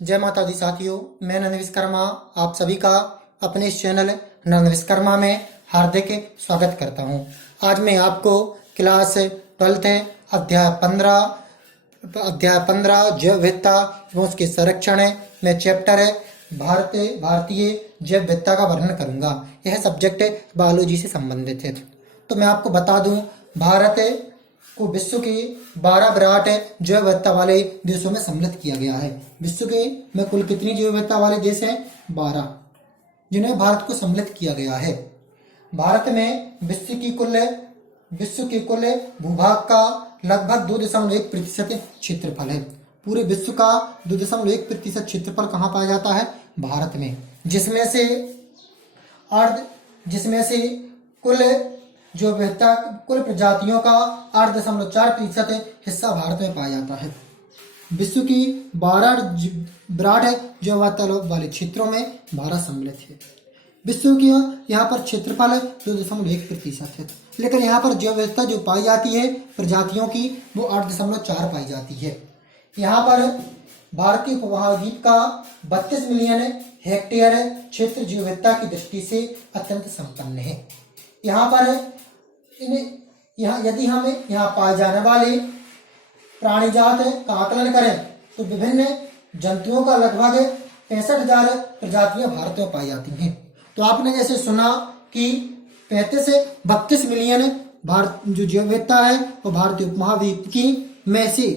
जय माता दी साथियों, मैं नंद विश्वकर्मा आप सभी का अपने इस चैनल नंद विश्वकर्मा में हार्दिक स्वागत करता हूं। आज मैं आपको क्लास 12 अध्याय 15 जैव विविधता एवं उसके संरक्षण में चैप्टर भारतीय जैव विविधता का वर्णन करूंगा। यह सब्जेक्ट बायोलॉजी से संबंधित है। तो मैं आपको बता दूं, भारत को विश्व के 12 विराट जैव विविधता वाले देशों में सम्मिलित किया गया है। विश्व के में कुल कितनी जैव विविधता वाले देश हैं? 12, जिन्हें भारत को सम्मिलित किया गया है। भारत में विश्व के कुल भूभाग का लगभग 2.1% क्षेत्रफल है। पूरे विश्व का 2.1% क्षेत्रफल कहाँ पाया जाता है? भारत में, जिसमें से कुल प्रजातियों का 8.4% हिस्सा भारत में पाया जाता है। विश्व की 12 विराट जैव विविधता वाले क्षेत्रों में भारत सम्मिलित है। विश्व की यहाँ पर क्षेत्रफल 2.1% है, लेकिन यहाँ पर जैव विविधता जो पाई जाती है प्रजातियों की, वो 8.4 पाई जाती है। यहाँ पर भारतीय उपमहाद्वीप का 32 मिलियन हेक्टेयर क्षेत्र जैव विविधता की दृष्टि से अत्यंत संपन्न है। यहाँ पर यदि हम यहाँ पाए जाने वाले प्राणी जात का आकलन करें तो विभिन्न जंतुओं का लगभग 65,000 प्रजातियां भारत में पाई जाती हैं। तो आपने जैसे सुना कि 35 से 32 मिलियन भारत जो जैव विविधता है वो भारतीय उपमहाद्वीप की में से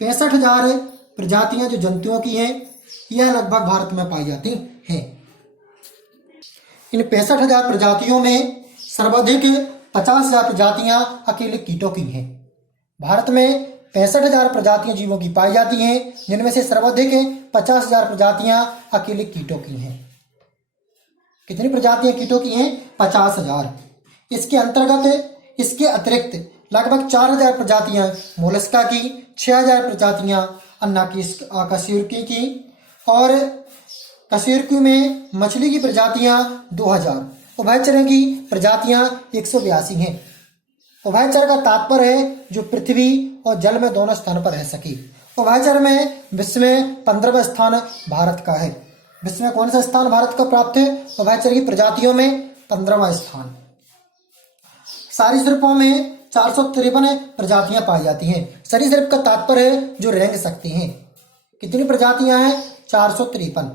65,000 प्रजातियां जो जंतुओं की हैं, यह लगभग भारत में पाई जाती हैं। इन 65,000 प्रजातियों में सर्वाधिक 50,000 प्रजातियां अकेले कीटों की हैं। भारत में 65,000 प्रजातियां जीवों की पाई जाती हैं, जिनमें से सर्वाधिक 50,000 प्रजातियां अकेले कीटों की हैं। कितनी प्रजातियां कीटों की हैं? 50,000। इसके अतिरिक्त लगभग 4,000 प्रजातियां मोलस्का की, 6,000 प्रजातियां अकशेरुकी की और कशेरुकी में मछली की प्रजातियां 2,000। उभयचर की प्रजातियां 182 हैं। उभयचर का तात्पर्य है जो पृथ्वी और जल में दोनों स्थान पर रह सके। उभयचर में विश्व में 15वां स्थान भारत का है। विश्व में कौन सा स्थान भारत को प्राप्त है? उभयचर की प्रजातियों में 15वां स्थान। सरीसृपों में 453 प्रजातियां पाई जाती हैं। सरीसृप का तात्पर्य है जो रेंग सकते हैं। कितनी प्रजातियां हैं? 453।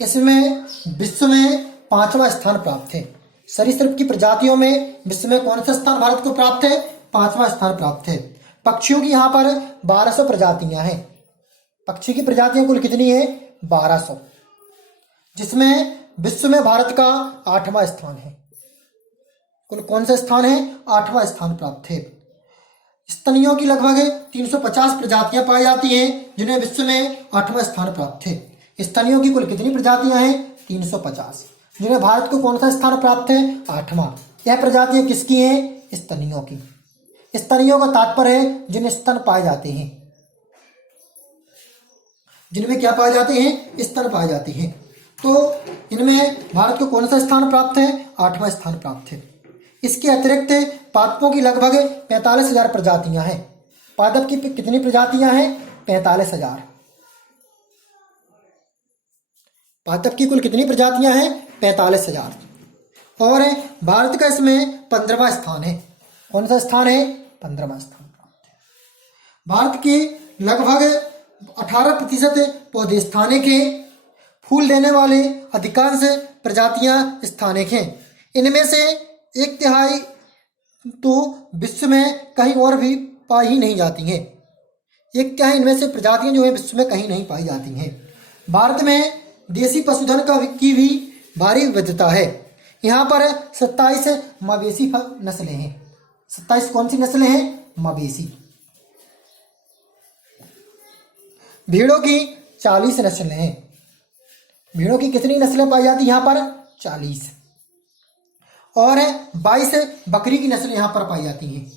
इसमें विश्व में 5वां स्थान प्राप्त है। सरीसृप की प्रजातियों में विश्व में कौन सा स्थान भारत को प्राप्त है? 5वां स्थान प्राप्त है। पक्षियों की यहाँ पर 1200 प्रजातियां हैं। पक्षी की प्रजातियां कुल कितनी है? 1200, जिसमें विश्व में भारत का 8वां स्थान है। कुल कौन सा स्थान है? 8वां स्थान प्राप्त है। स्तनियों की लगभग 350 प्रजातियां पाई जाती हैं, जिन्हें विश्व में 8वां स्थान प्राप्त है। स्तनियों की कुल कितनी प्रजातियां हैं? 350, जिन्हें भारत को कौन सा स्थान प्राप्त है? 8वां। यह प्रजातियां किसकी हैं? स्तनियों की। स्तनियों का तात्पर्य है जिन स्तन पाए जाते हैं। जिनमें क्या पाए जाते हैं? स्तन पाए जाते हैं। तो इनमें भारत को कौन सा स्थान प्राप्त है? 8वां स्थान प्राप्त है। इसके अतिरिक्त पादपों की लगभग 45,000 प्रजातियां हैं। पादप की कितनी प्रजातियां हैं? 45,000। पादप की कुल कितनी प्रजातियां हैं? 45,000। और भारत का इसमें 15वां स्थान है। कौन सा स्थान है? 15वां स्थान प्राप्त है। भारत के लगभग 18% पौधे स्थानिक हैं। फूल देने वाले अधिकांश प्रजातियां स्थानिक हैं। इनमें से 1/3 तो विश्व में कहीं और भी पाई ही नहीं जाती हैं। 1/3 इनमें से प्रजातियां जो है विश्व में कहीं नहीं पाई जाती हैं। भारत में देसी पशुधन की भी भारी विविधता है। यहाँ पर 27 मवेशी नस्लें हैं। 27 कौन सी नस्लें हैं? मवेशी। भेड़ों की 40 नस्लें हैं। भेड़ों की कितनी नस्लें पाई जाती हैं यहाँ पर? 40। और 22 बकरी की नस्लें यहाँ पर पाई जाती हैं।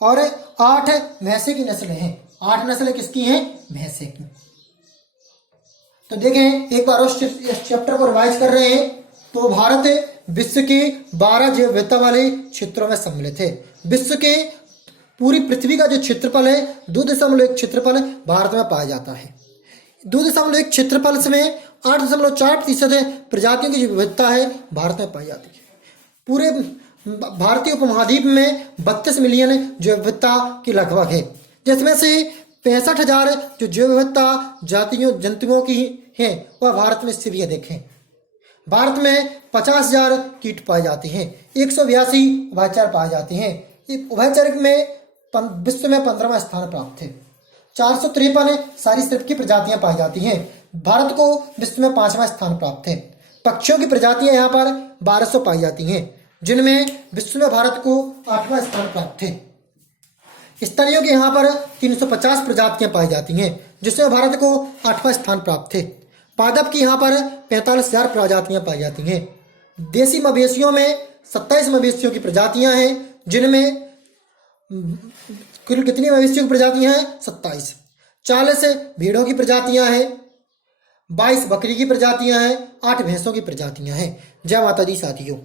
और 8 भैंसे की नस्लें हैं। 8 नस्लें किसकी हैं? भैंसे की। तो देखें, एक बार उस चैप्टर को रिवाइज कर रहे हैं। तो भारत विश्व के 12 जैव विविधता वाले क्षेत्रों में सम्मिलित है। विश्व के पूरी पृथ्वी का जो क्षेत्रफल है 2.1 क्षेत्रफल भारत में पाया जाता है। 2.1 क्षेत्रफल में 8.4% प्रजातियों की जो विविधता है भारत में पाई जाती है। पूरे भारतीय उपमहाद्वीप में 32 मिलियन जैव विविधता की लगभग है, जिसमें से 65,000 जो जैव विविधता जातियों जंतुओं की हैं वह भारत में से भी अधिक हैं। भारत में 50,000 कीट पाए जाते हैं, 182 उभयचर पाए जाते हैं। उभयचर में विश्व में 15वां स्थान प्राप्त है। 453 सरीसृप की प्रजातियां पाई जाती हैं। भारत को विश्व में 5वां स्थान प्राप्त है। पक्षियों की प्रजातियां यहाँ पर 1200 पाई जाती हैं, जिनमें विश्व में भारत को 8वां स्थान प्राप्त है। स्तनियों के यहाँ पर 350 प्रजातियां पाई जाती हैं, जिसमें भारत को 8वां स्थान प्राप्त है। पादप की यहाँ पर 45,000 प्रजातियां पाई जाती हैं। देसी मवेशियों में 27 मवेशियों की प्रजातियां हैं, जिनमें कुल कितनी मवेशियों की प्रजातियां हैं? 27। 40 भेड़ों की प्रजातियां हैं, 22 बकरी की प्रजातियां हैं, 8 भैंसों की प्रजातियां हैं। जय माता दी साथियों।